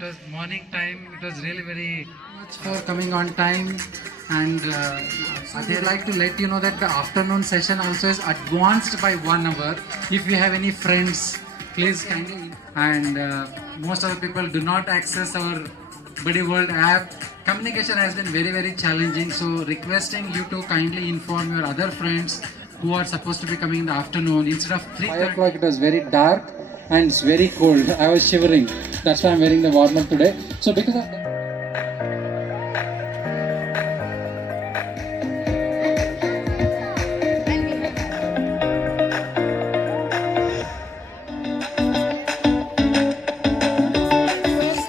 It was morning time. It was really very much for coming on time. And I'd like to let you know that the afternoon session also is advanced by 1 hour. If you have any friends, please kindly. And most of the people do not access our Buddy World app. Communication has been very challenging. So requesting you to kindly inform your other friends who are supposed to be coming in the afternoon. Instead of 5 o'clock, it was very dark and it's very cold. I was shivering. That's why I'm wearing the warmer today. So because of that,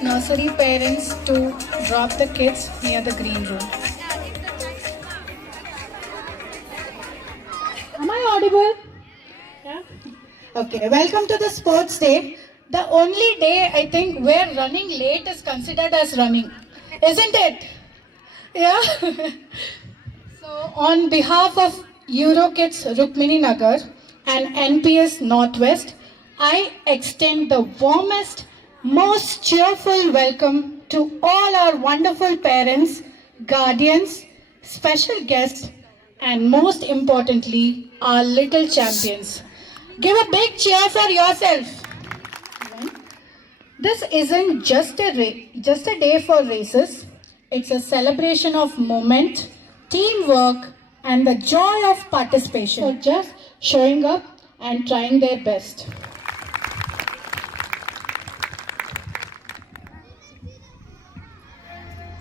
nursery parents to drop the kids near the green room. Am I audible? Yeah. Okay, welcome to the sports day. The only day I think where running late is considered as running, isn't it? Yeah. So on behalf of EuroKids Rukmini Nagar and NPS Northwest, I extend the warmest, most cheerful welcome to all our wonderful parents, guardians, special guests, and most importantly, our little champions. Give a big cheer for yourself. This isn't just a day for races. It's a celebration of moment, teamwork, and the joy of participation. For just showing up and trying their best.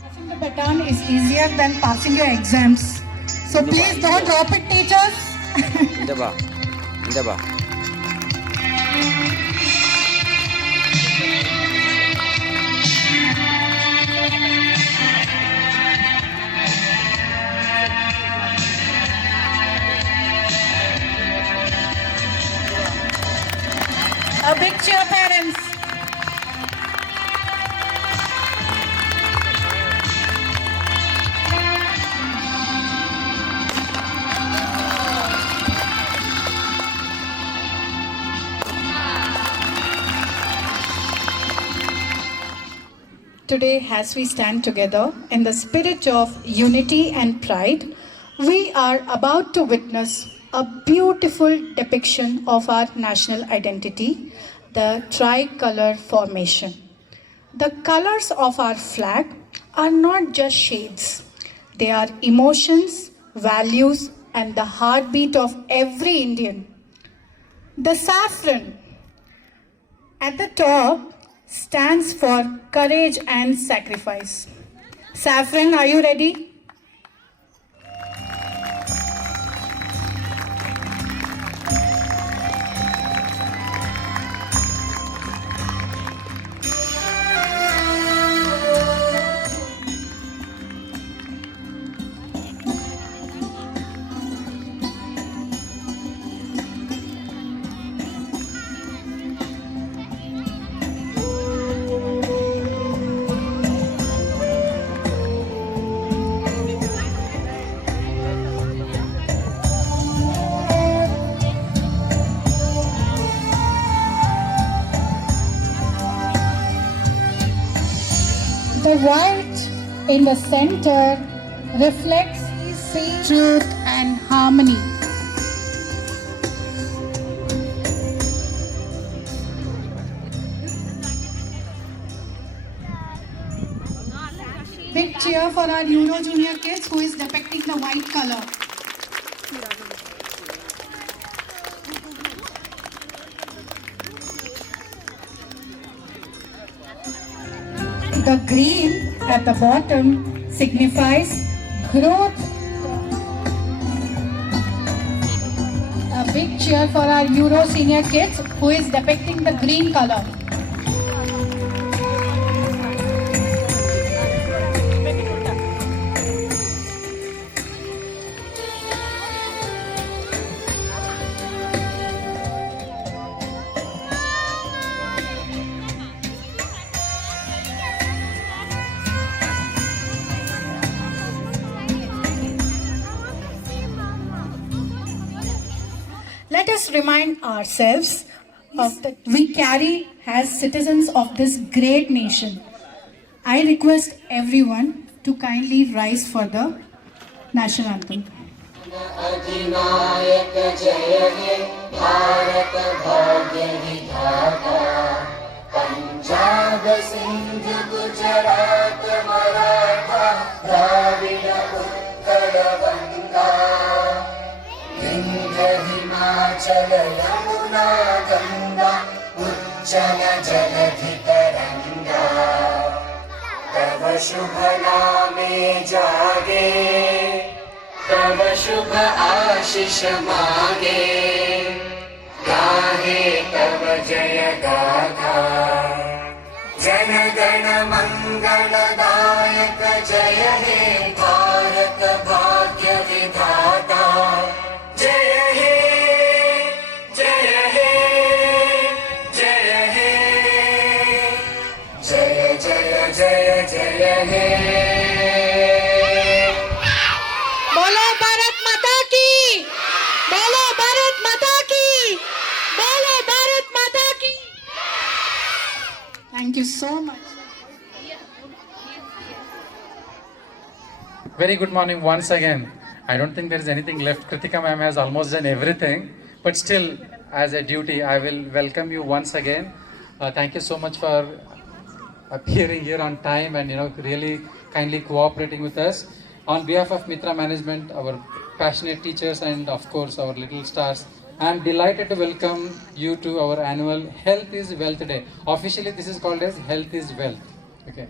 Passing the baton is easier than passing your exams. So please don't drop it, teachers. இந்த பா A big cheer, parents. Today, as we stand together in the spirit of unity and pride, we are about to witness a beautiful depiction of our national identity, the tricolor formation. The colors of our flag are not just shades. They are emotions, values, and the heartbeat of every Indian. The saffron at the top stands for courage and sacrifice. Saffron, are you ready? The white in the center reflects truth and harmony. Big cheer for our Euro Junior kids who is depicting the white color. The green at the bottom signifies growth. A big cheer for our Euro senior kids who is depicting the green color. Let us remind ourselves of that we carry as citizens of this great nation. I request everyone to kindly rise for the national anthem. अधिनायक जय हे भारत भाग्य विधाता पंजाब सिंध गुजरात मराठा द्राविड़ उत्कल गंगा विंध्य हिमाचल यमुना गंगा उच्चल जलधि तरंगा तव शुभ नामे जागे तव शुभ आशीष मागे गाहे तव जय गाथा जन गण मंगलदायक जय हे भारत भाग्य विधाता जय हे जय हे जय हे जय जय जय जय हे बोलो भारत माता की, बोलो भारत माता की, बोलो भारत माता की. Thank you so much. Very good morning once again. I don't think there is anything left. Kritika ma'am has almost done everything, but still, as a duty, I will welcome you once again. Thank you so much for appearing here on time and really kindly cooperating with us. On behalf of Mitra Management, our passionate teachers, and of course our little stars, I am delighted to welcome you to our annual Health is Wealth Day. Officially, this is called as Health is Wealth. Okay,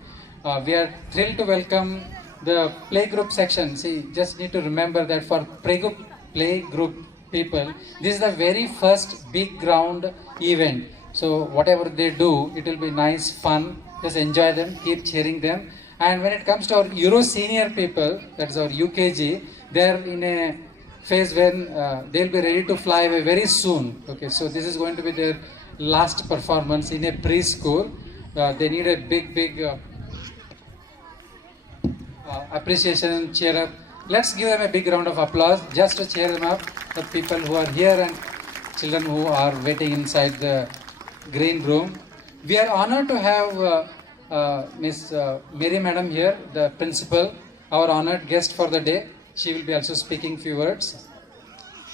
we are thrilled to welcome the playgroup section. See, just need to remember that for playgroup people, this is the very first big ground event. So whatever they do, it will be nice, fun. Just enjoy them, keep cheering them. And when it comes to our Euro senior people, that is our UKG, they are in a phase when they'll be ready to fly away very soon. Okay, so this is going to be their last performance in a preschool. They need a big appreciation, cheer up. Let's give them a big round of applause just to cheer them up. The people who are here and children who are waiting inside the green room. We are honored to have Miss Mary Madam here, the principal, our honored guest for the day. She will be also speaking few words.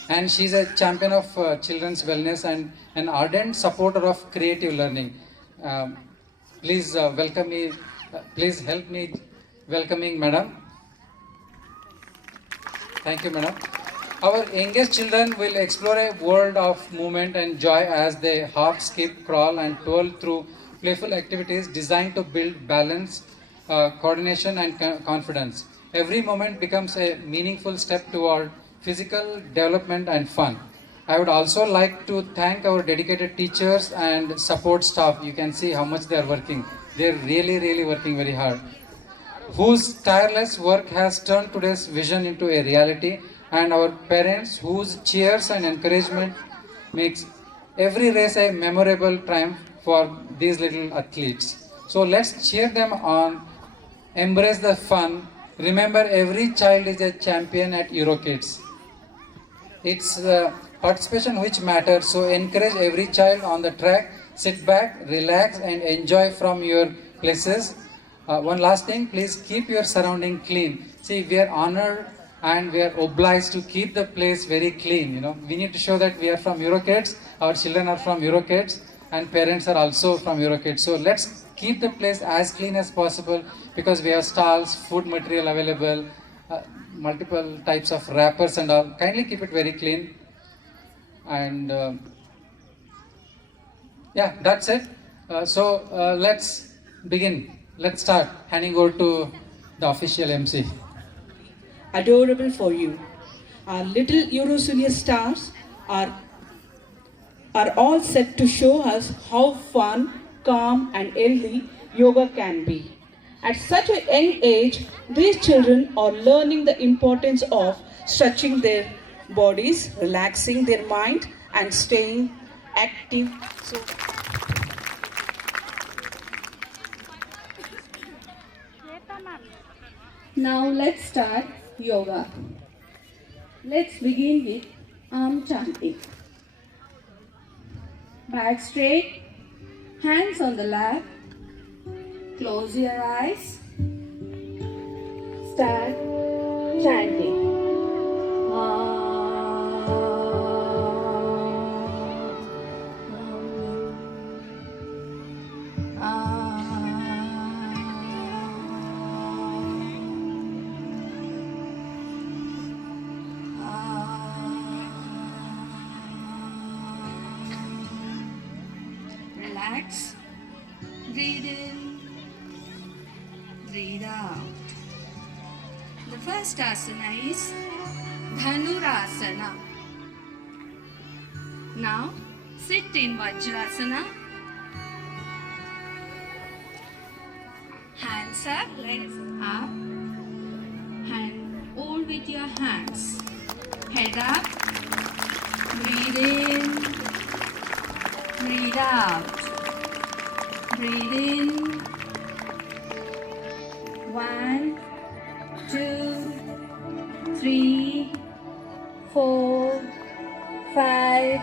And she is a champion of children's wellness and an ardent supporter of creative learning. Please welcome me. Please help me welcoming Madam. Thank you, Madam. Our youngest children will explore a world of movement and joy as they hop, skip, crawl, and twirl through playful activities designed to build balance, coordination, and confidence. Every moment becomes a meaningful step toward physical development and fun. I would also like to thank our dedicated teachers and support staff. You can see how much they are working. They are really working very hard, whose tireless work has turned today's vision into a reality, and our parents whose cheers and encouragement makes every race a memorable triumph for these little athletes. So let's cheer them on, embrace the fun. Remember, every child is a champion at EuroKids. It's participation which matters, so encourage every child on the track. Sit back, relax, and enjoy from your places. One last thing, please keep your surrounding clean. See, we are honored and we are obliged to keep the place very clean. We need to show that we are from EuroKids, our children are from EuroKids, and parents are also from EuroKids. So let's keep the place as clean as possible, because we have stalls, food material available, multiple types of wrappers and all. Kindly keep it very clean. And yeah, that's it. So let's begin. Let's start. Handing over to the official MC. Adorable for you. Our little Euro Senior stars are all set to show us how fun, calm, and healthy yoga can be. At such a young age, these children are learning the importance of stretching their bodies, relaxing their mind, and staying active. So, now let's start yoga. Let's begin with arm chanting. Back straight, hands on the lap, Close your eyes. Start chanting. Relax. Breathe in. Breathe out. The first asana is Dhanurasana. Now sit in Vajrasana. Hands up, legs up. Hand hold with your hands. Head up. Breathe in. Breathe out. Breathe in. 1, 2, 3, 4, 5,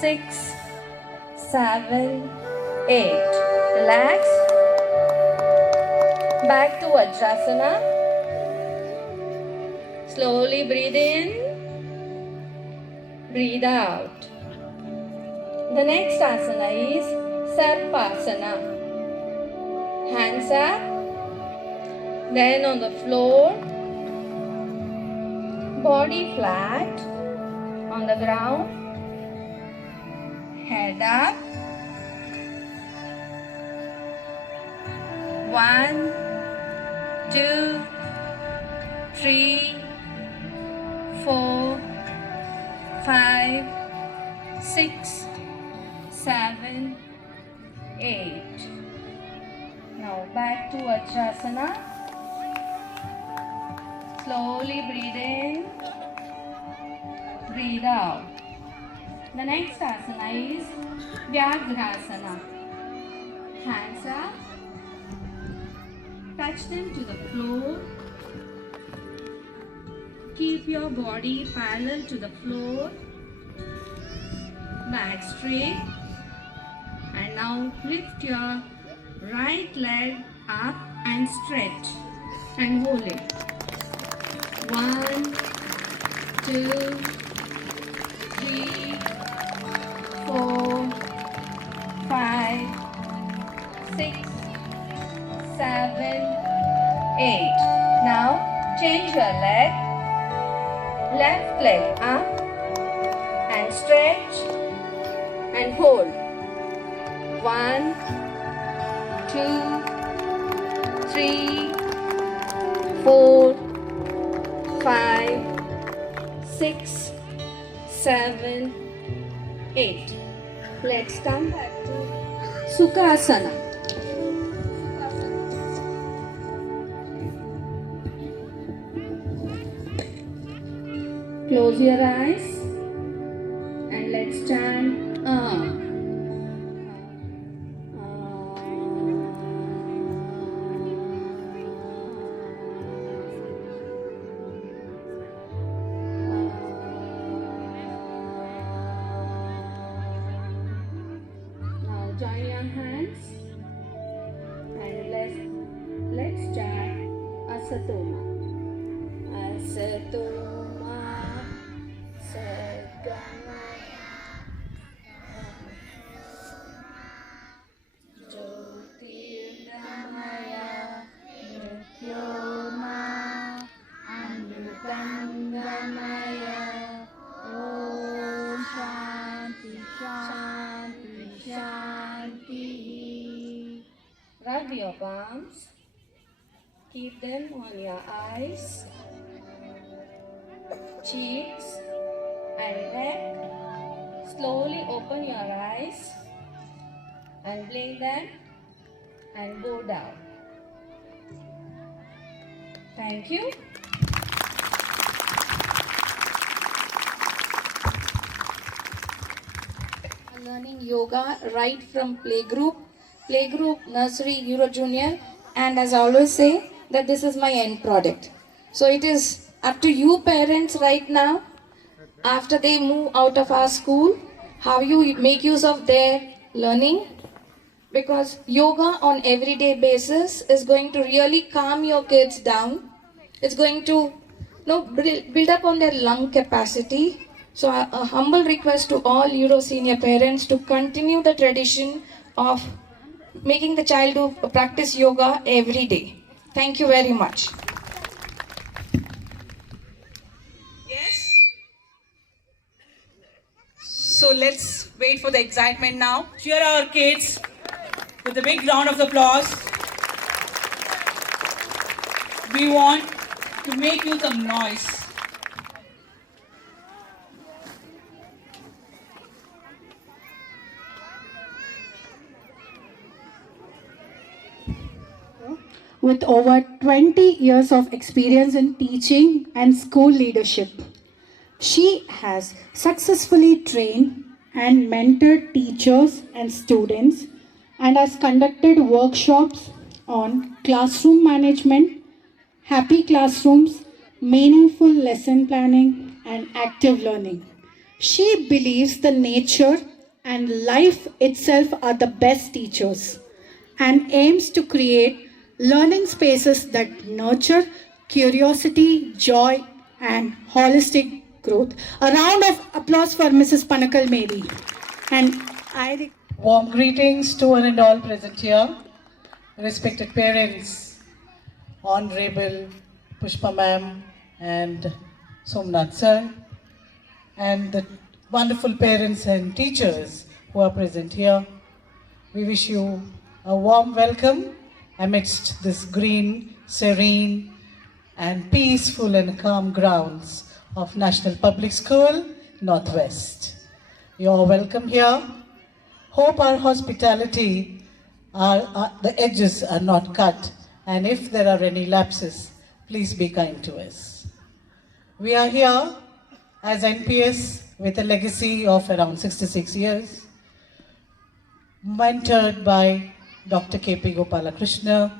6, 7, 8. Relax. Back to Vajrasana. Slowly breathe in. Breathe out. The next asana is Sarpasana. Hands up. Then on the floor. Body flat on the ground. Head up. 1, 2, 3, 4, 5, 6, 7, 8. Now back to Vajrasana. Slowly breathe in. Breathe out. The next asana is Vyagrasana. Hands up. Touch them to the floor. Keep your body parallel to the floor. Back straight. And now lift your right leg up and stretch and hold it. 1, 2, 3, 4, 5, 6, 7, 8. Now change your leg. Left leg up and stretch and hold. 1, 2, 3, 4, 5, 6, 7, 8. Let's come back to Sukhasana. Close your eyes and let's chant Now join your hands and let's chant Asatoma. Asatoma Sadgama Jyotirgamaya Mrityoma Amritangamaya. Om Shanti Shanti Shanti. Rub your palms. Keep them on your eyes, cheeks and neck. Slowly open your eyes and blink them and go down. Thank you. Learning yoga right from playgroup, nursery, Euro Junior, and as I always say that this is my end product. So it is up to you parents right now, after they move out of our school, how you make use of their learning. because yoga on everyday basis is going to really calm your kids down. It's going to build up on their lung capacity. So a humble request to all Euro senior parents to continue the tradition of making the child do practice yoga every day. Thank you very much. Yes. So let's wait for the excitement now. Cheer our kids with a big round of applause. We want to make you some noise. With over 20 years of experience in teaching and school leadership, she has successfully trained and mentored teachers and students and has conducted workshops on classroom management, happy classrooms, meaningful lesson planning, and active learning. She believes the nature and life itself are the best teachers and aims to create learning spaces that nurture curiosity, joy, and holistic growth. A round of applause for Mrs. Panakal Mary. And I Warm greetings to one and all present here, respected parents, Honorable Pushpa ma'am and Somnath sir, and the wonderful parents and teachers who are present here. We wish you a warm welcome amidst this green, serene, and peaceful and calm grounds of National Public School, Northwest. You are welcome here. Hope our hospitality, the edges are not cut, and if there are any lapses, please be kind to us. We are here as NPS with a legacy of around 66 years, mentored by Dr. K.P. Gopalakrishna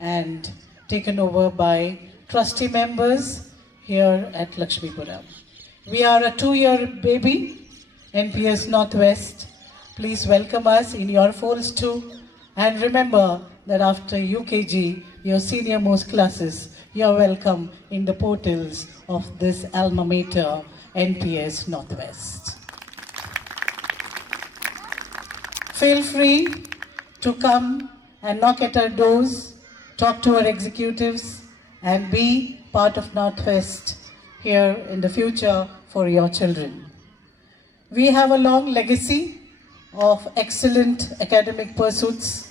and taken over by trustee members here at Lakshmipuram. We are a 2-year baby, NPS Northwest. Please welcome us in your folds too. And remember that after UKG, your senior most classes, you are welcome in the portals of this alma mater, NPS Northwest. Feel free to come and knock at our doors, talk to our executives, and be part of Northwest here in the future for your children. We have a long legacy of excellent academic pursuits,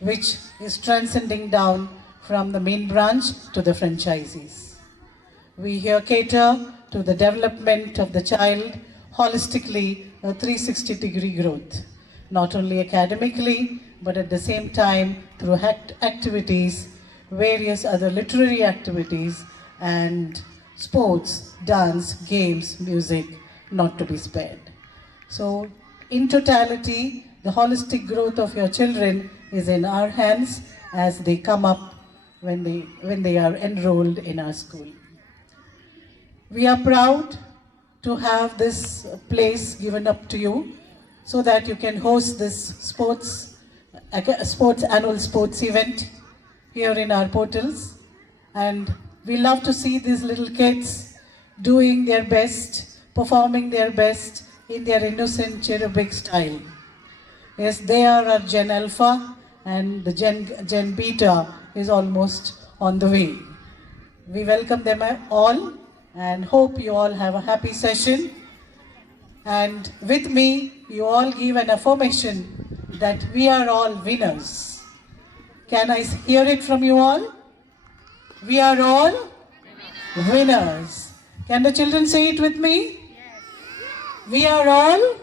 which is transcending down from the main branch to the franchisees. We here cater to the development of the child holistically, a 360-degree growth, not only academically, but at the same time through activities, various other literary activities, and sports, dance, games, music, not to be spared. So, in totality, the holistic growth of your children is in our hands as they come up when they are enrolled in our school. We are proud to have this place given up to you so that you can host this annual sports event here in our portals. And we love to see these little kids doing their best, performing their best in their innocent cherubic style. Yes, they are our Gen Alpha, and the Gen Beta is almost on the way. We welcome them all and hope you all have a happy session. And with me, you all give an affirmation that we are all winners. Can I hear it from you all? We are all winners. Can the children say it with me? We are all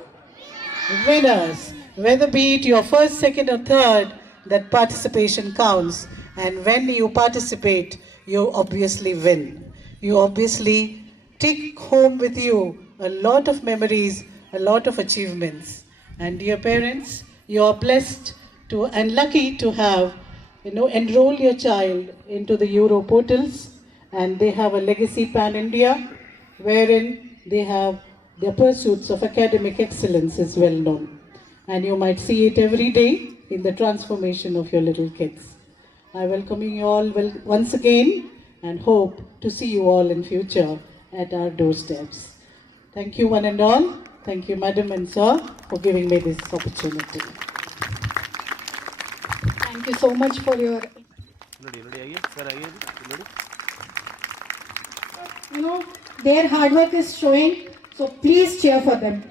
winners. Whether be it your first, second or third, that participation counts. And when you participate, you obviously win. You obviously take home with you a lot of memories, a lot of achievements. And dear parents, you are blessed to and lucky to have, enroll your child into the Euro portals, and they have a legacy pan-India, wherein they have their pursuits of academic excellence is well known. And you might see it every day in the transformation of your little kids. I welcome you all once again and hope to see you all in future at our doorsteps. Thank you one and all. Thank you, Madam and Sir, for giving me this opportunity. Thank you so much for your, their hard work is showing, so please cheer for them.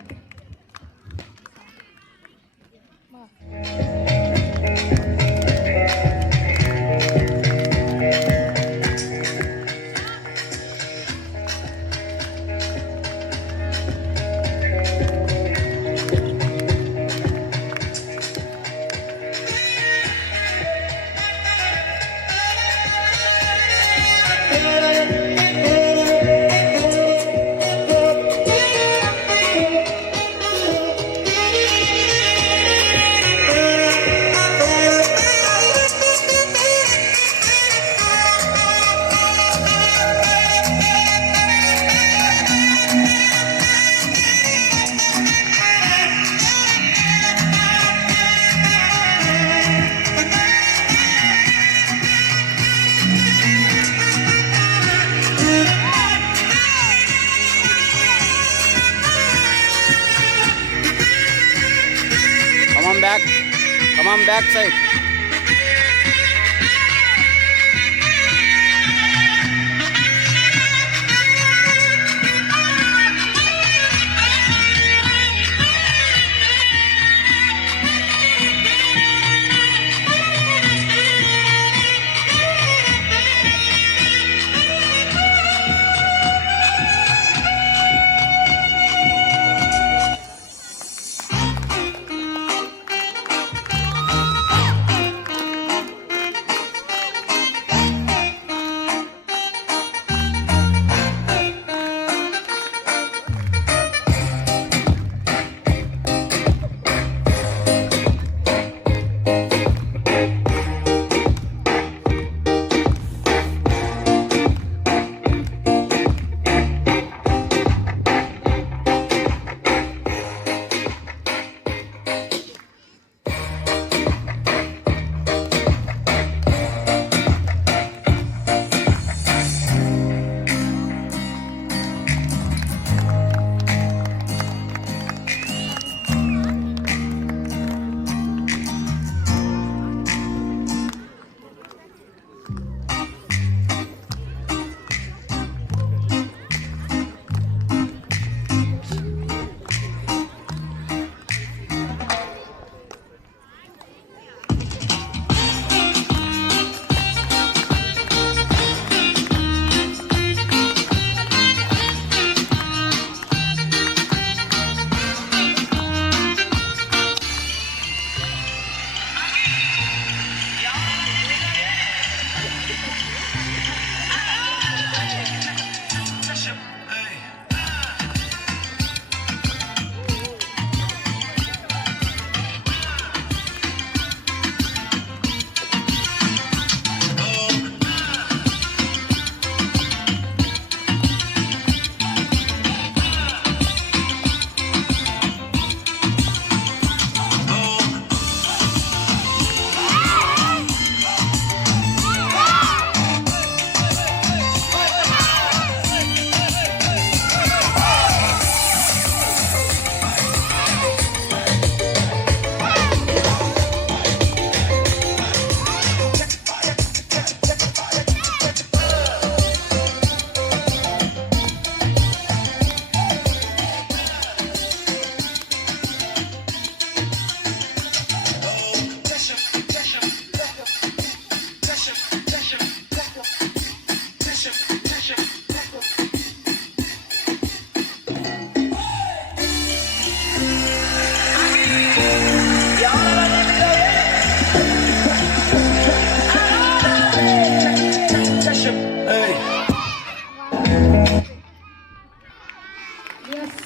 Come on back side.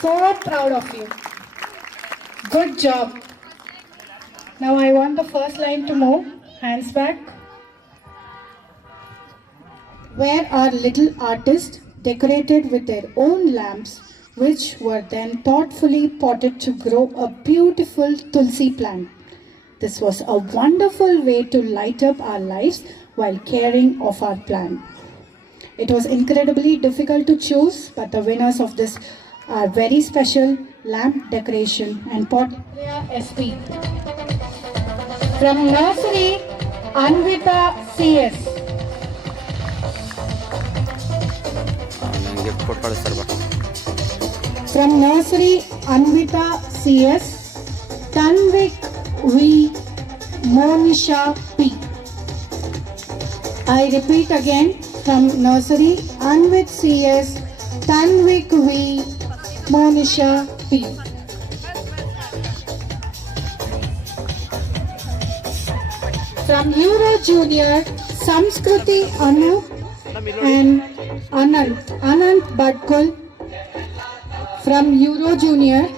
So proud of you. Good job. Now I want the first line to move. Hands back. Where our little artists decorated with their own lamps, which were then thoughtfully potted to grow a beautiful tulsi plant. This was a wonderful way to light up our lives while caring of our plant. It was incredibly difficult to choose, but the winners of this are very special lamp decoration and pot SP. From nursery, Anvita CS. ನನಗೆ ಕೊಟ್ಟು ಕಳಿಸ್ತಾರೆ ಬಾ. From nursery, Anvita CS, Tanvik V, Monisha P. I repeat again, from nursery, Anvit CS, Tanvik V, Monisha P. From Euro Junior, Samskruti Anu and Anant Badkul. From Euro Junior,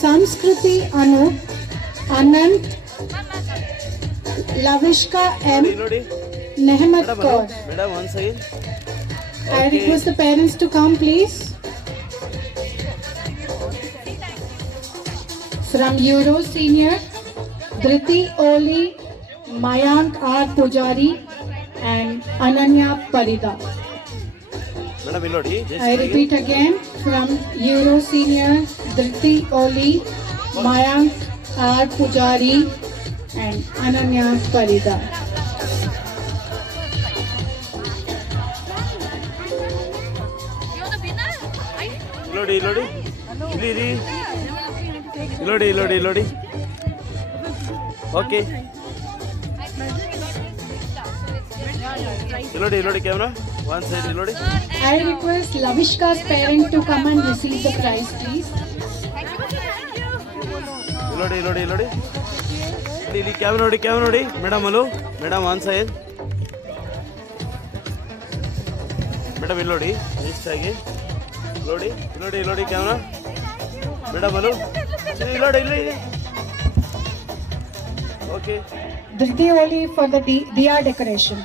Samskruti Anu, Anant, Lavishka M, ನೋಡಿ Nehmat Kaur. Madam one second. I request the parents to come, please. From Euro Senior, Dhriti Oli, Mayank R. Pujari and Ananya Parida. Madam ಇಲ್ಲಿ ನೋಡಿ I repeat again, from Euro Senior, Dhriti Oli, Mayank R. Pujari and Ananya Parida. ನೋಡಿ ನೋಡಿ ಇಲ್ಲಿ ಇರಿ. ನೋಡಿ ನೋಡಿ ನೋಡಿ okay ನೋಡಿ ನೋಡಿ ಕ್ಯಾಮ್ರಾ ಒನ್ ಸೈಡ್ ನೋಡಿ. I request Lavishka's parent to come and receive the prize, please. ನೋಡಿ ನೋಡಿ ನೋಡಿ ಇಲ್ಲಿ ಕ್ಯಾಮ್ರಾ ನೋಡಿ ಕ್ಯಾಮ್ರಾ ನೋಡಿ ಮೇಡಮ್ ಅಲ್ಲೂ ಮೇಡಮ್ ಒನ್ ಸೈಡ್ ಮೇಡಮ್ ಇಲ್ಲಿ ನೋಡಿ ನೆಕ್ಸ್ಟ್ ಆಗಿ ನೋಡಿ ನೋಡಿ ನೋಡಿ ಕ್ಯಾಮ್ರಾ ಮೇಡಮ್ ಅಲ್ಲೂ ಇಲ್ಲಿ ನೋಡಿ ಇಲ್ಲಿ okay. Dhriti Oli for the Diya decoration.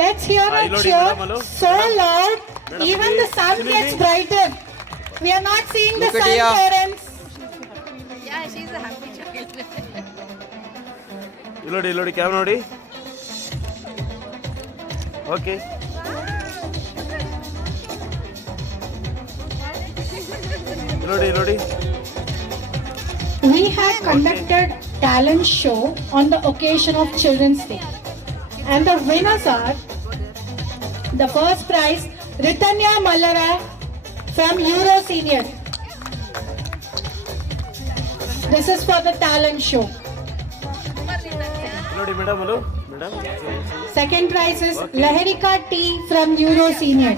Let's hear a Lodi, cheer madam, hello. so loud, Madam, even the please, sun please. gets brighter. We are not seeing the Look at sun, Diya. parents. ಇಲ್ಲಿ ನೋಡಿ ಇಲ್ಲಿ ನೋಡಿ camera ನೋಡಿ okay. ನೋಡಿ ನೋಡಿ We have conducted talent show on the occasion of Children's Day, and the winners are the first prize Ritanya Mallara from Euro Senior. This is for the talent show. ನೋಡಿ madam ಅಲ್ಲೂ madam Second prize is Laharika T from Euro Senior.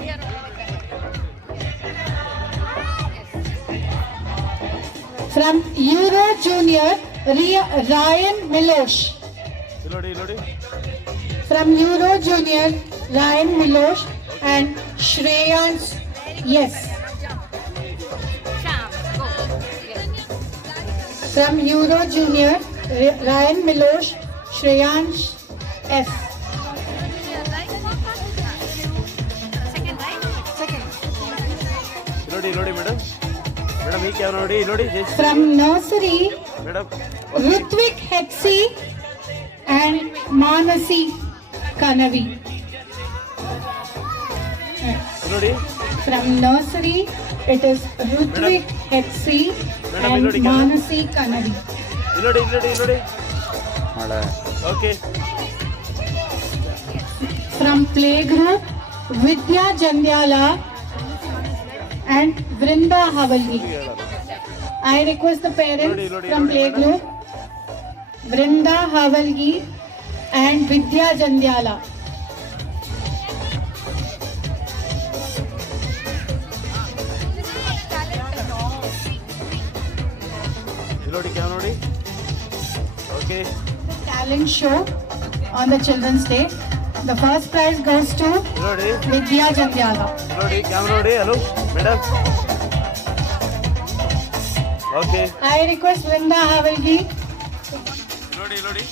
From Euro Junior, Ryan Milosh. ಇಲ್ಲಿ ನೋಡಿ ಇಲ್ಲಿ ನೋಡಿ From Euro Junior, Ryan Milosh and Shreyans. Yes. From Euro Junior, Ryan Milosh, Shreyans S. ನೋಡಿ ನೋಡಿ madam madam ಈ camera ನೋಡಿ ಇಲ್ಲಿ ನೋಡಿ just From nursery, madam Rutvik Hetsi and Manasi Kanavi. ನೋಡಿ From nursery, it is Rutvik Hetsi and Manasi Kanavi. ಇಲ್ಲಿ ನೋಡಿ ಇಲ್ಲಿ ನೋಡಿ ಇಲ್ಲಿ ನೋಡಿ ಮಾಡ okay. From playgroup, Vidya Jandyala and Vrinda Havalgi. I request the parents from playgroup, Vrinda Havalgi and Vidya Jandyala. ಇಲ್ಲಿ ನೋಡಿ ಕ್ಯಾಮ್ರಾ ನೋಡಿ okay. Talent show on the Children's Day. The first prize goes to ಇಲ್ಲಿ ನೋಡಿ Vidya Jandyala. ಇಲ್ಲಿ ನೋಡಿ camera ನೋಡಿ hello madam okay. I request Vrinda Havalgi. ನೋಡಿ ನೋಡಿ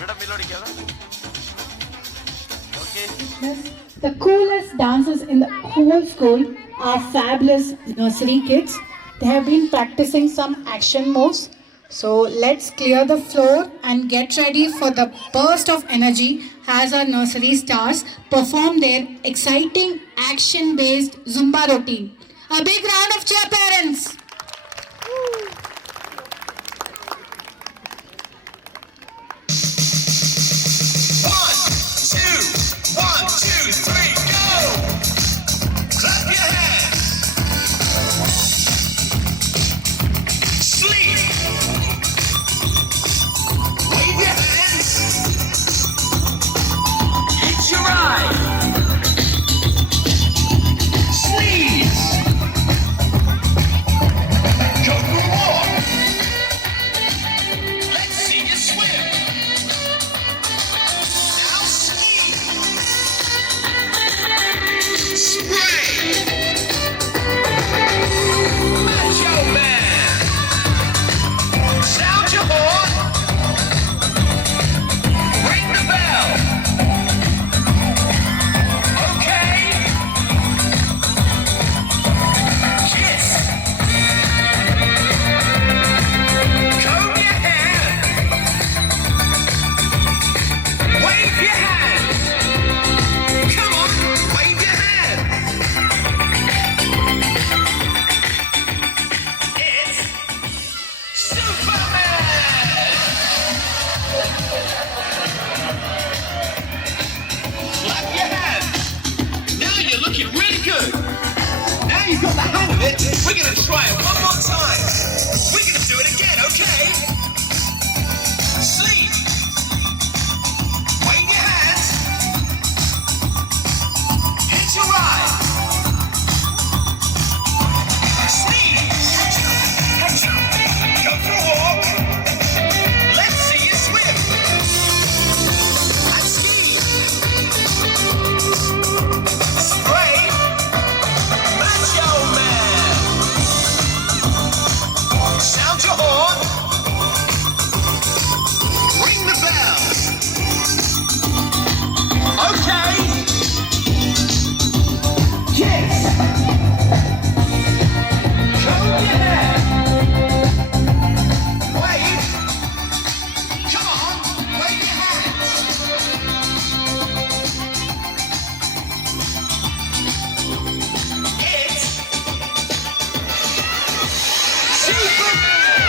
ಮೇಡಮ್ ಇಲ್ಲಿ ನೋಡಿ camera okay. The coolest dancers in the whole school are fabulous nursery kids. They have been practicing some action moves. So let's clear the floor and get ready for the burst of energy as our nursery stars perform their exciting action-based Zumba routine. A big round of cheer, parents! One, two, three, go! Clap your hands. Sleep. Wave your hands. Eat your eye. Sneeze. Go for a walk. Let's see you swim. Now ski. Spray. Macho Man. Sound your horn. Ring the bell. Okay. Kiss. Comb your hair. Wave your hand. Come on, wave your hand. It's Superman. Clap your hands. Now you're looking really good. Now you've got the hang of it. We're gonna try it one more time. We're gonna do it again, okay? Sleep. Wave your hands. Hit your eye. Sneeze. Go for a walk. Let's see you swim. And ski. Spray. Macho Man. Sound your horn. Ring the bell. Okay. Kiss. Comb your hair. Wave. Come on, wave your hands. It's Superman.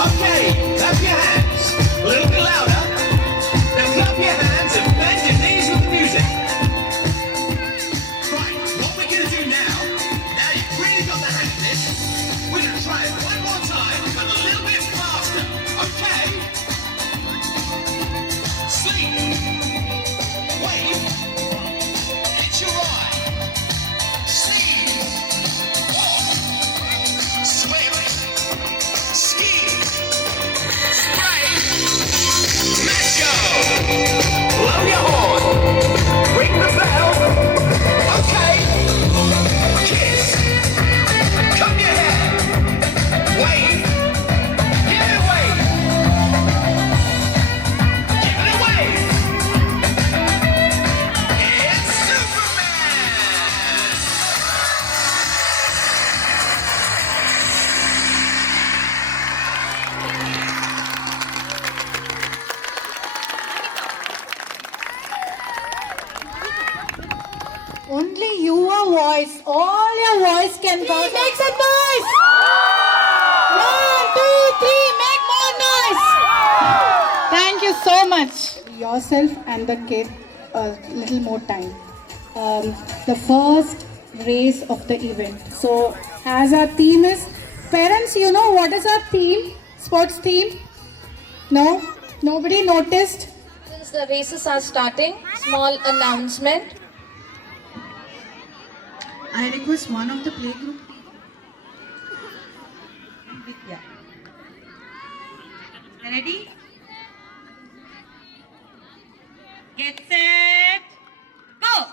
Okay, clap your hands. A little bit louder. Now clap your hands and bend your knees with the music. Right, what we're gonna do now you've really got the hang of this, we're gonna try it one more time, but a little bit faster, okay? Sleep. Wave. Hit your eye. Sneeze. Walk. Swim. Ski. Spray. Macho. Blow your horn. Ring the bell. Okay. Kiss. Comb your hair. Wave. Give it a wave. Give it a wave. It's Superman. Only your voice, all your voice can go. Make some noise! 1, 2, 3, make more noise! Thank you so much. Yourself and the kid a little more time. The first race of the event. So, as our theme is, parents, you know what is our theme? Sports theme? No? Nobody noticed? Since the races are starting, small announcement. I request one of the playgroup. Ready? Get set, go!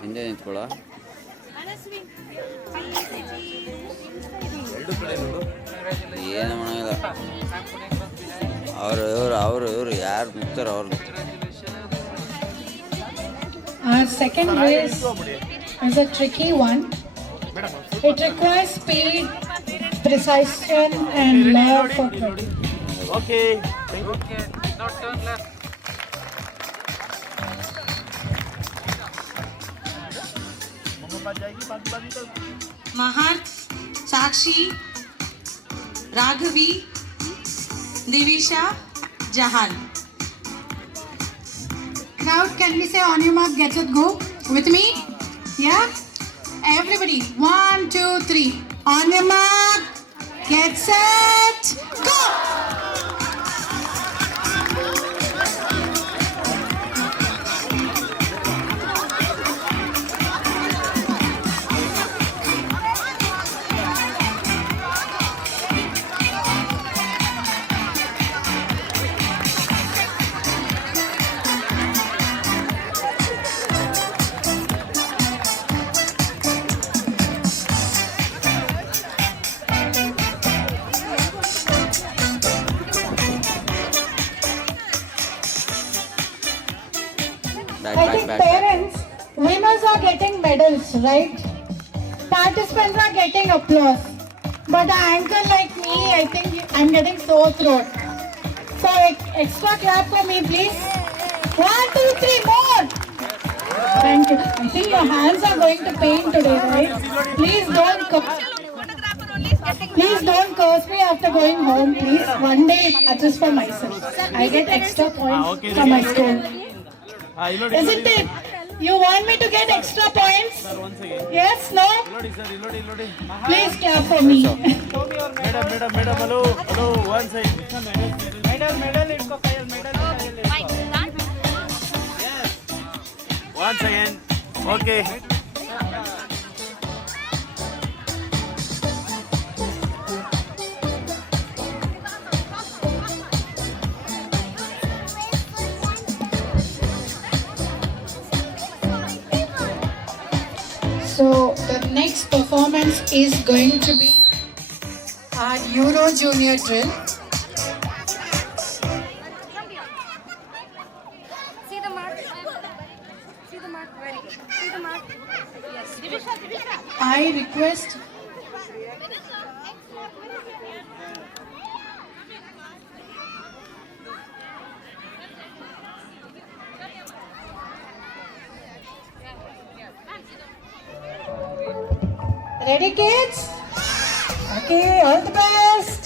ಹಿಂದೆ ನಿಂತ್ಕೊಳ್ಳ. ಏನು ಮಾಡೋಂಗಿಲ್ಲ. ಅವರು ಯಾರು ಮುಗ್ತಾರೋ ಅವ್ರು. Our second race is a tricky one. It requires speed, precision, and love for produce. Okay. Thank you. Okay, now turn left. Mahat, Sakshi, Raghavi, Divisha, Jahan. Crowd, can we say on your mark, get set, go? With me? Yeah? Everybody, 1, 2, 3. On your mark, get set, go! I think parents, winners are getting medals, right? Participants are getting applause. But an anchor like me, I think I'm getting sore throat. So extra clap for me, please. 1, 2, 3, more. Thank you. I think your hands are going to pain today, right? Please don't curse me after going home, please. One day, just for myself. I get extra points for my school. Isn't it? You want me to get extra points? Yes, no? Please clap for me. Madam, hello, one side. One second. Okay. So the next performance is going to be our Euro Junior drill. See the mark. See the mark. Very good. See the mark. Yes. Divisha. I request ready, kids? Okay, all the best.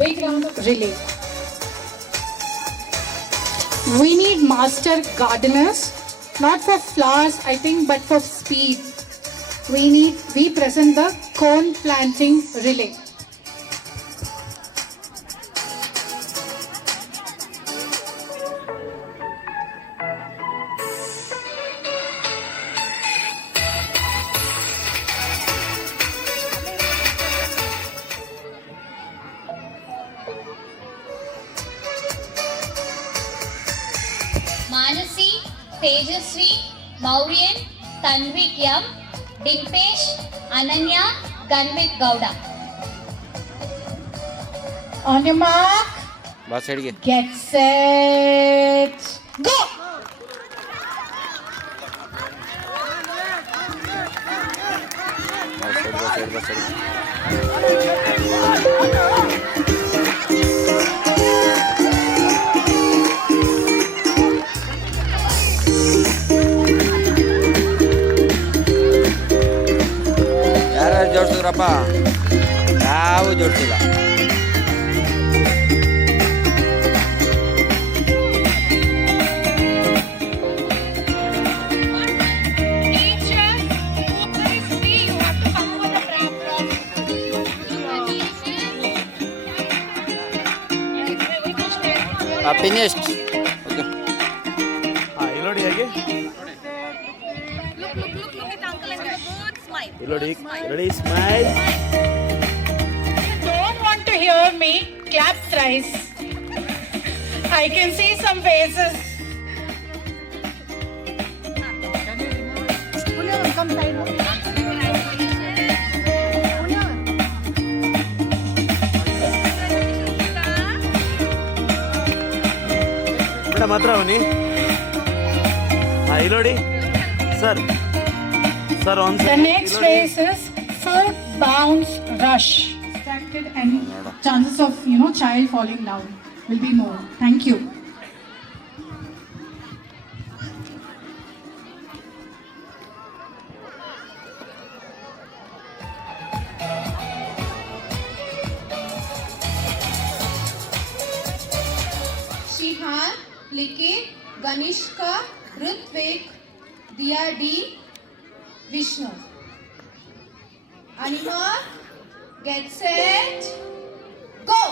Big round of relay. We need master gardeners, not for flowers, I think, but for speed. We present the cone planting relay. Manasi, Tejasvi, Mauryan, Tanvik Yam, Dimpesh, Ananya, Ganvit Gowda. On your mark, बस सड़ गए get set, go! बस सड़ गए ಯಾರು ಜೋಡ್ಸಿದ್ರಪ್ಪ ಯಾವ ಜೋಡ್ಸಿಲ್ಲ finished okay ಹಾಂ ಇಲ್ಲಿ ನೋಡಿ ಹೇಗೆ ಇಲ್ಲಿ ನೋಡಿ ready smile Don't want to hear me, clap thrice. I can see some faces. Madam ಹತ್ರ ಬನ್ನಿ ಹಾಂ ಇಲ್ಲಿ ನೋಡಿ ಸರ್ ಸರ್ ಒಂದು The next race is foot bounce rush. Distracted and chances of child falling down will be more. Thank you. Shihan, Likit, Ganishka, Rutvik, Diya D, Vishnu. Anima, get set, go!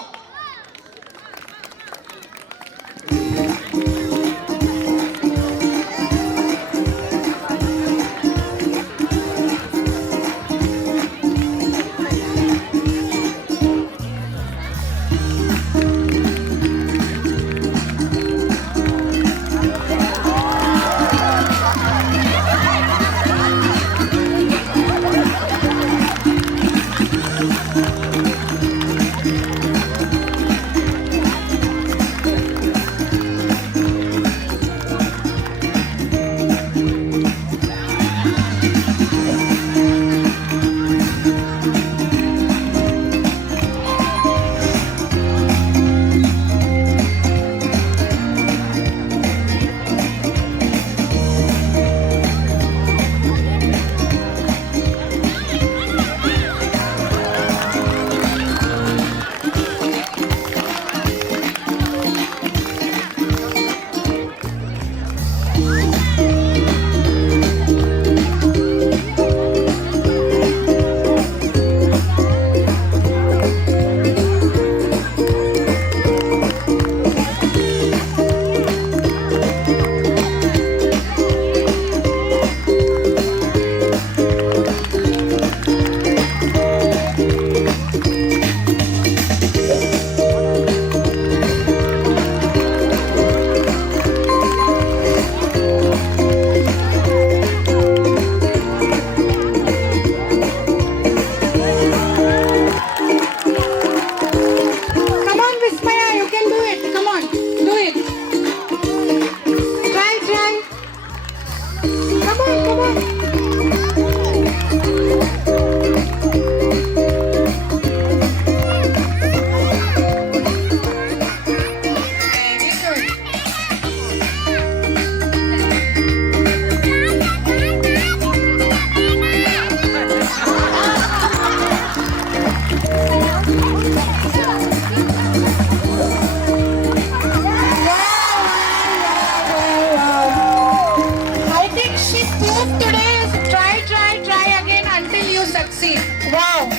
succeed. Wow.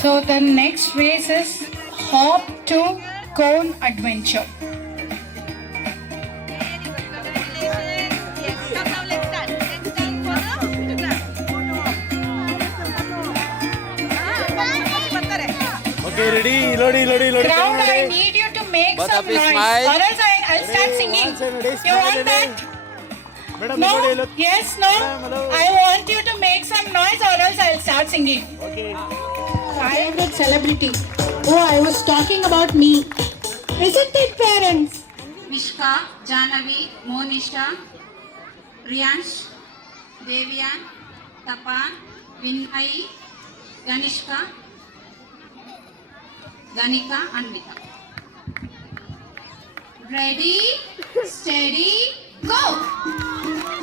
So the next race is Hop to Cone Adventure. Okay, ready, Lodi. Crowd, I need you to make Both some of you noise, smile. or else I'll start singing. You want that? Madam, No? Lodi, look. Yes, no? hello. I want you to make some noise, or else I'll start singing. Okay. Favorite celebrity. Oh, I was talking about me. Isn't it, parents? Mishka, Janavi, Monisha, Riyansh, Devian, Tapan, Vinay, Ganishka, Ganika, and Mita. Ready, steady, go!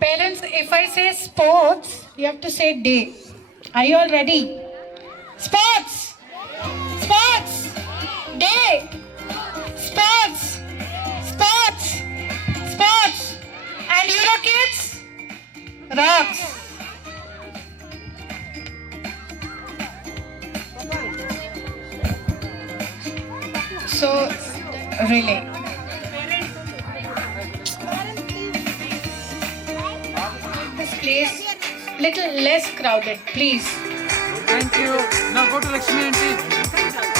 Parents, if I say sports, you have to say day. Are you all ready? Sports! Sports! Day! Sports! Sports! Sports! And Euro kids? Rocks! So, relay. This place little less crowded, please. Thank you. Now go to Lakshmi auntie.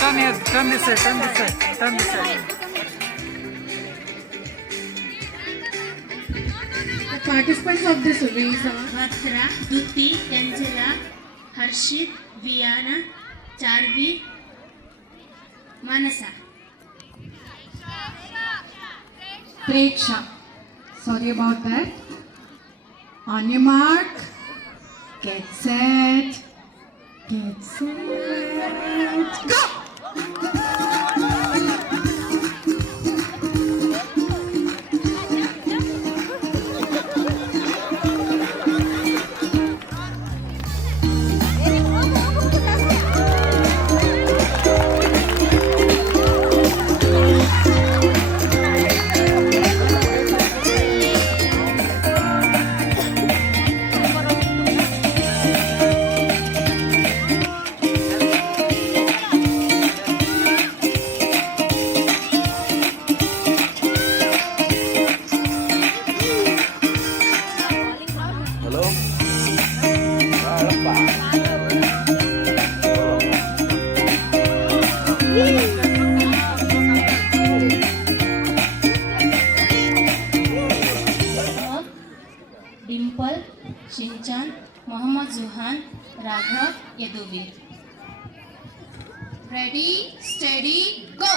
Turn here. Turn this side. Turn this side. Turn this side. The participants of this race are Vatra, Duti, Angela, Harshit, Viana, Charvi, Manasa. Preksha. Sorry about that. On your mark. Get set. Get set. Go! Hello? Dimple, Shinchan, Mohammad Zuhan, Raghav, Yaduvir. Ready, steady, go!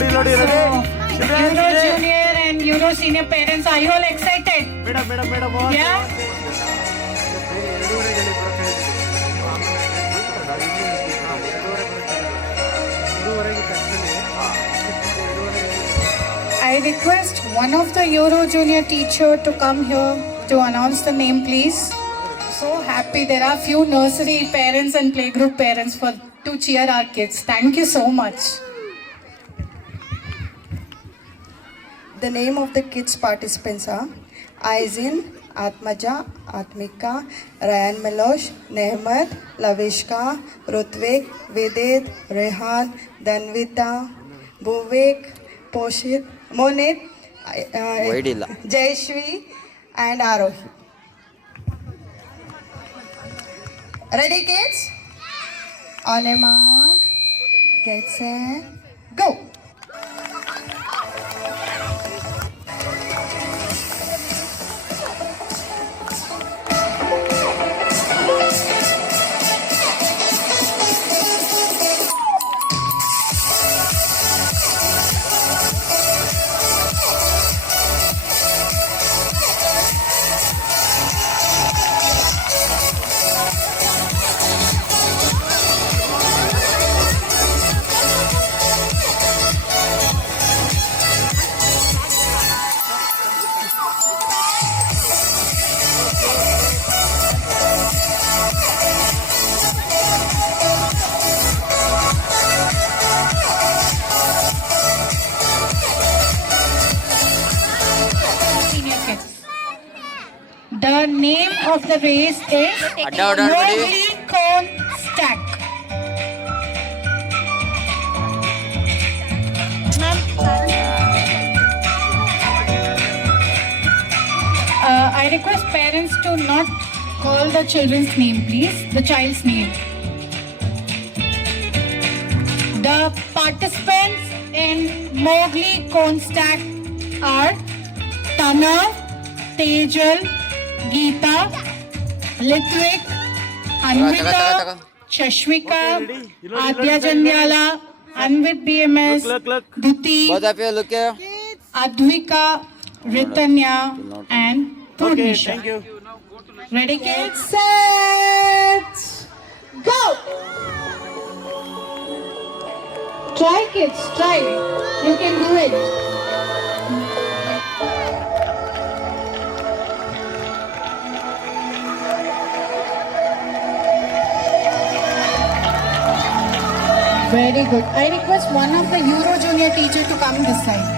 ready. Euro Junior and Euro Senior parents, are you all excited? Madam. Yeah? I request one of the Euro Junior teacher to come here to announce the name, please. So happy. There are few nursery parents and playgroup parents to cheer our kids. Thank you so much. The name of the kids participants are Aizin, Atmaja, Atmika, Ryan Melosh, Nehmat, Lavishka, Rutvik, Vidit, Rehan, Danvita, Bhuvik, Poshit, Monit, Jayashvi and Arohi. Ready kids? On a mark, get set, go! The name of the race is Mowgli Cone Stack. I request parents to not call the children's name, please. The child's name. The participants in Mowgli Cone Stack are Tana, Tejal, Geeta, Litvik, Anvita, Shashwika, Adya Jandyala, Anvit BMS, Duti, Advika, Ritanya, and Purnisha. Thank you. Ready, kids? Set, go! Try, kids, try. You can do it. Very good. I request one of the Euro Junior teacher to come this side.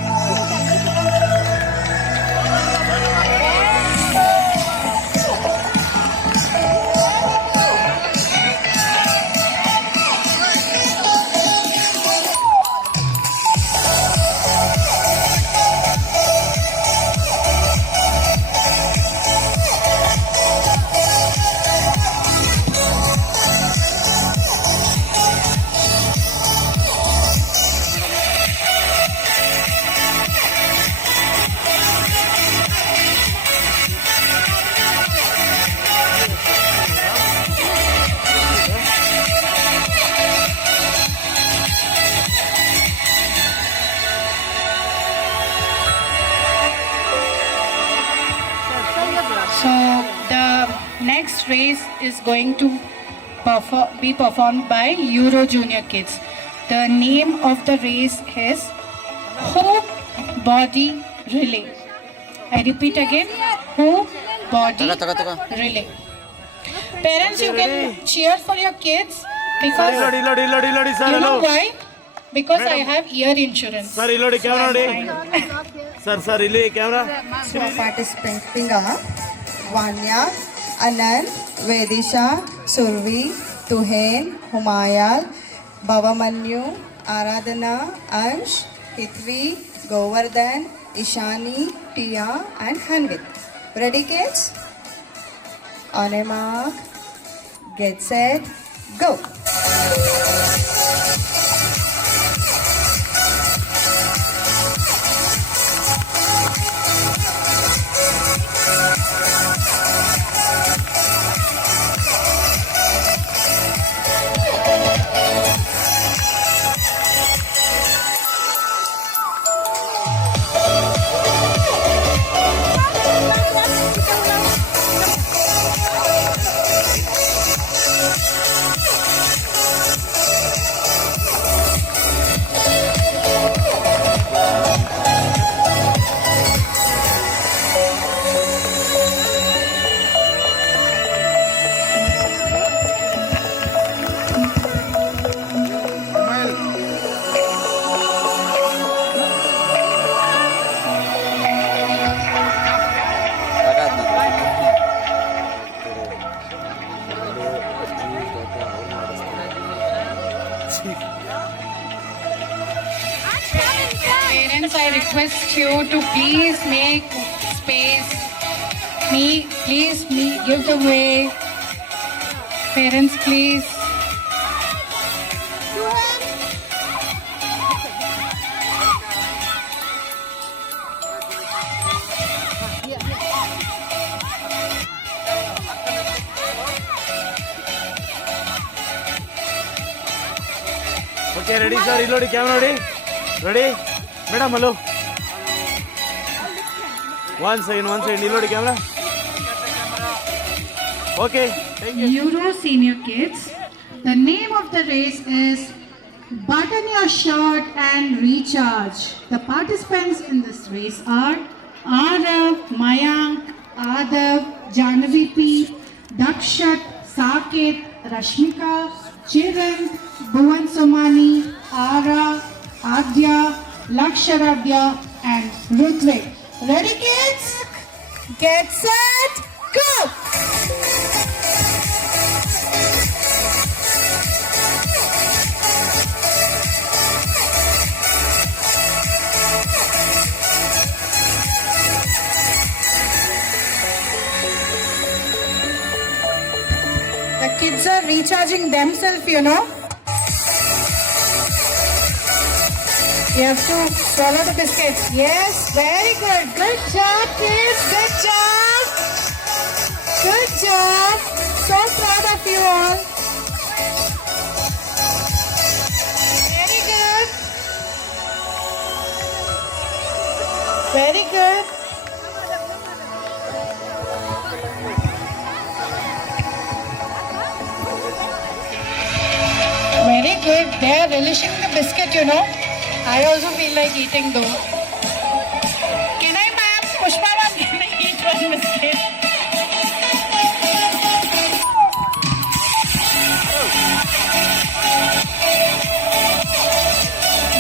So the next race is going to be performed by Euro Junior kids. The name of the race is Hoop Body Relay. I repeat again, Hoop Body Relay. Parents, you can cheer for your kids because you know why? Because I have ear insurance. Sir, ilodi camera ready. Sir, illi camera. Participants Pinga, Vanya, Anand, Vedisha, Survi, Tuhen, Humayal, Bavamanyu, Aradhana, Ansh, Hitvi, Govardhan, Ishani, Tia and Hanvit. Ready kids? On a mark, get set, go! request you to please make space. Please give the way. Parents, please. Okay, ready, sir? Reload, camera ready? Ready? Madam, hello. One second, reload camera. Okay, thank you. Euro Senior Kids. The name of the race is Button Your Shirt and Recharge. The participants in this race are Arav, Mayank, Adav, Janavi P, Dakshat, Saket, Rashmika, Chiran, Bhuvan Somani, Ara, Adya, Laksharadya and Rutvik. Ready kids? Get set, go! The kids are recharging themselves, you know. You have to swallow the biscuits. Yes, very good. Good job, kids. Good job. Good job. So proud of you all. Very good. Very good. Very good. They are relishing the biscuit, you know. I also feel like eating though. Can I, ma'am? Pushpa ma'am, can I eat one biscuit?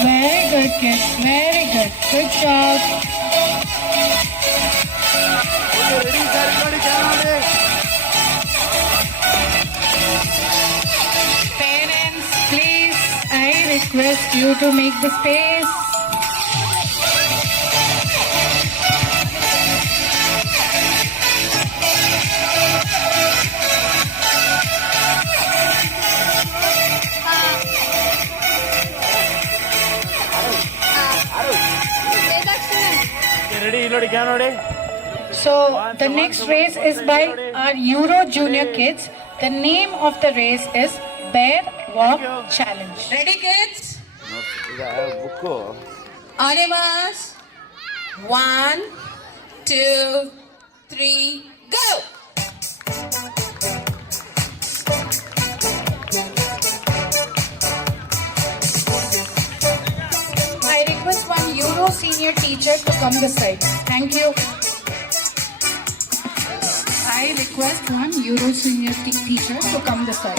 Very good, kids. Very good. Good job. Okay, ready, sir? Reload, camera ready? Parents, please, I request you to make the space. Okay, ready, reload, camera ready? So the next race is by our Euro Junior Kids. The name of the race is Bear Walk Challenge. Ready, kids? Book. Animals. 1, 2, 3, go! I request one Euro Senior teacher to come this side. Thank you. I request one Euro Senior teacher to come this side.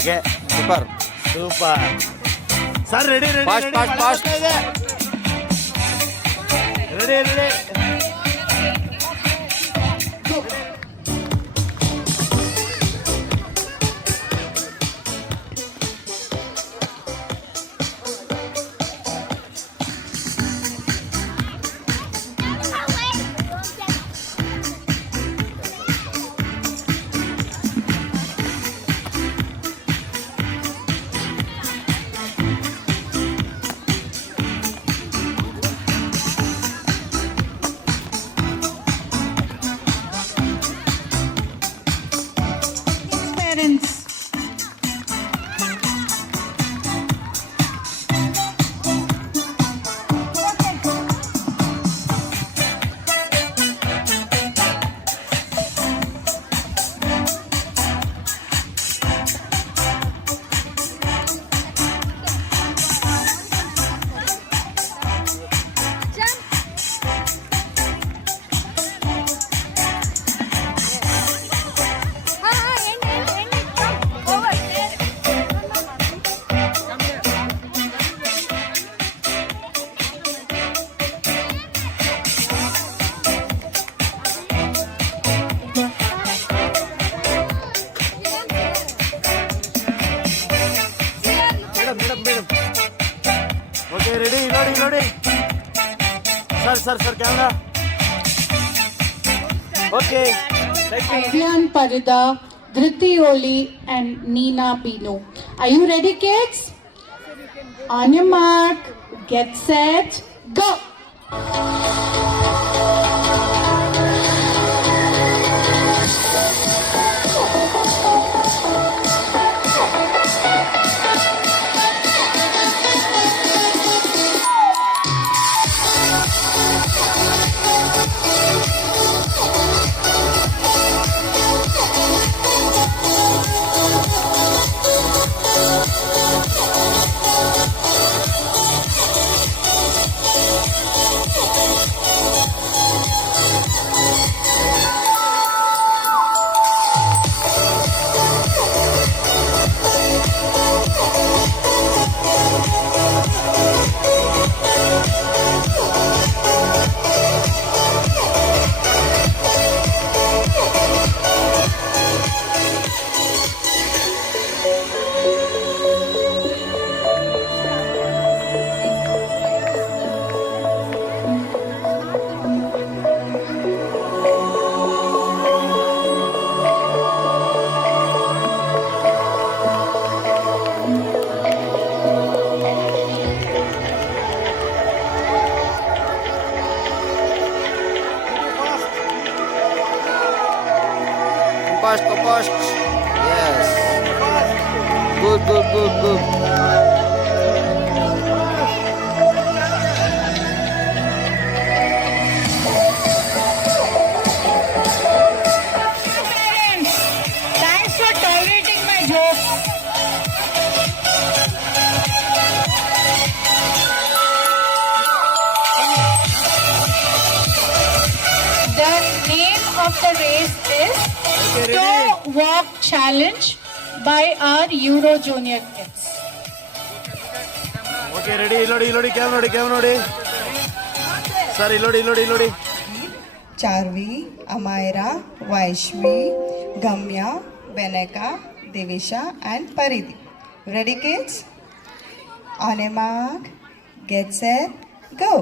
Okay super. Super sir. Ready ready Fast, fast, fast. Ready ready. Parents. Okay ready. ನೋಡಿ ನೋಡಿ sir sir sir camera. Okay. Adrian Parida, Dhriti Oli and Nina Pino. Are you ready, kids? On your mark, get set, go! Fast. Yes. Good. Parents, thanks for tolerating my jokes. The name of the race is Toe Walk Challenge by our Euro Junior kids. Okay ready. ನೋಡಿ camera ನೋಡಿ sir. ನೋಡಿ Charvi, Amaira, Vaishvi, Gamya, Beneka, Devisha and Paridi. Ready, kids? On a mark, get set, go!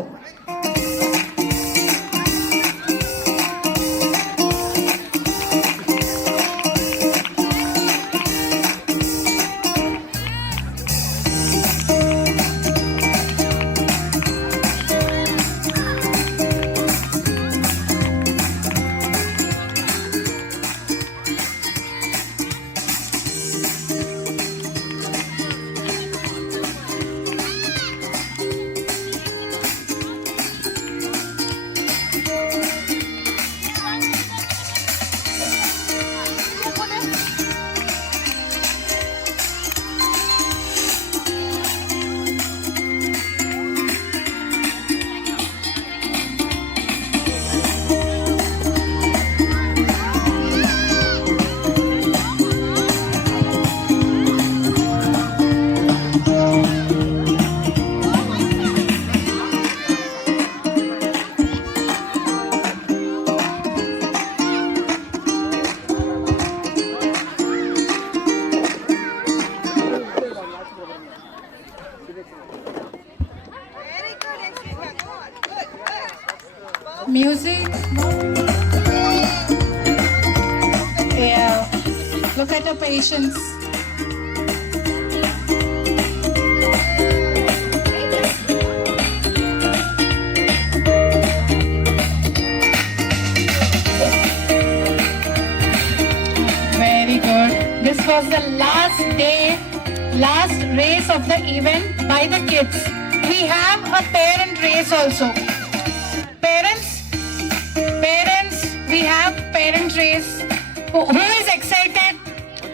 Look at her patience. Very good. This was the last day, last race of the event by the kids. We have a parent race also. Parents, we have parent race. Who is excited?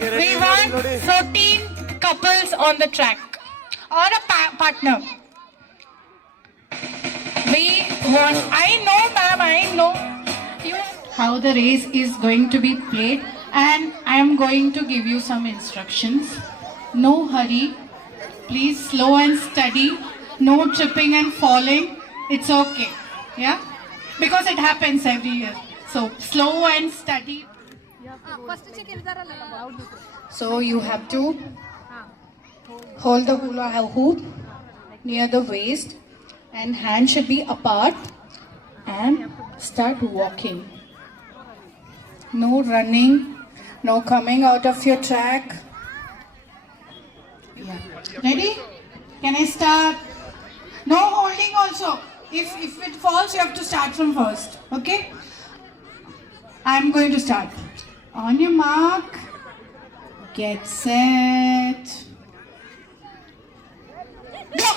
We want 14 couples on the track or a partner. We want, I know ma'am, I know how the race is going to be played, and I am going to give you some instructions. No hurry, please slow and steady, no tripping and falling. It's okay, yeah, because it happens every year. So slow and steady. So you have to hold the hula hoop near the waist and hand should be apart and start walking. No running, no coming out of your track. Yeah. Ready? Can I start? No holding also. If it falls, you have to start from first. Okay? I'm going to start. On your mark, get set, go!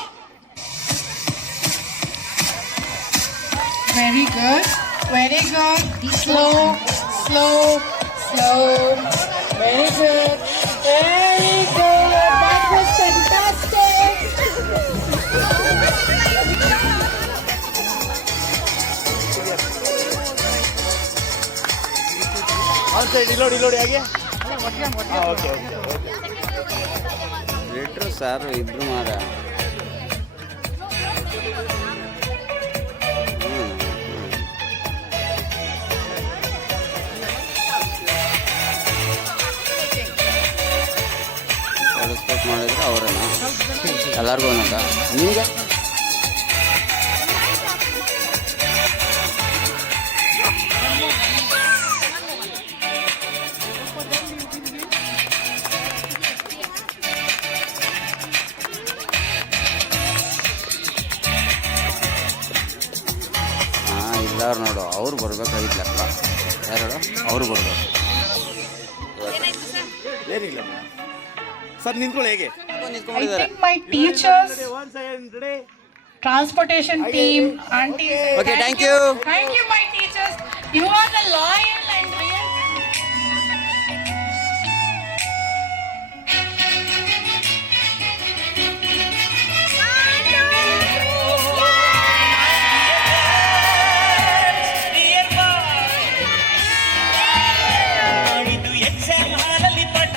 Very good, very good. Slow, slow, slow. Very good, very good. That was fantastic. On side reload आ गया okay litre sir ఇద్దరు మారా participate ಮಾಡಿದ್ರೆ ಅವರೇನಾ ಎಲ್ಲರಿಗೂ ಅನ್ನೋದಾ ನಿಮಗೆ ಇಲ್ಲಾರು ನೋಡು ಅವ್ರು ಬರ್ಬೇಕಾಗಿತ್ತಲ್ಲ ಯಾರು ಅವ್ರು ಬರ್ಬೇಕು ಏನಿಲ್ಲ ಸರ್ ನಿಂತ್ಕೊಳ್ಳಿ ಹೇಗೆ I think my teachers, transportation team, aunties. Okay, thank you. Thank you, my teachers. You are the loyal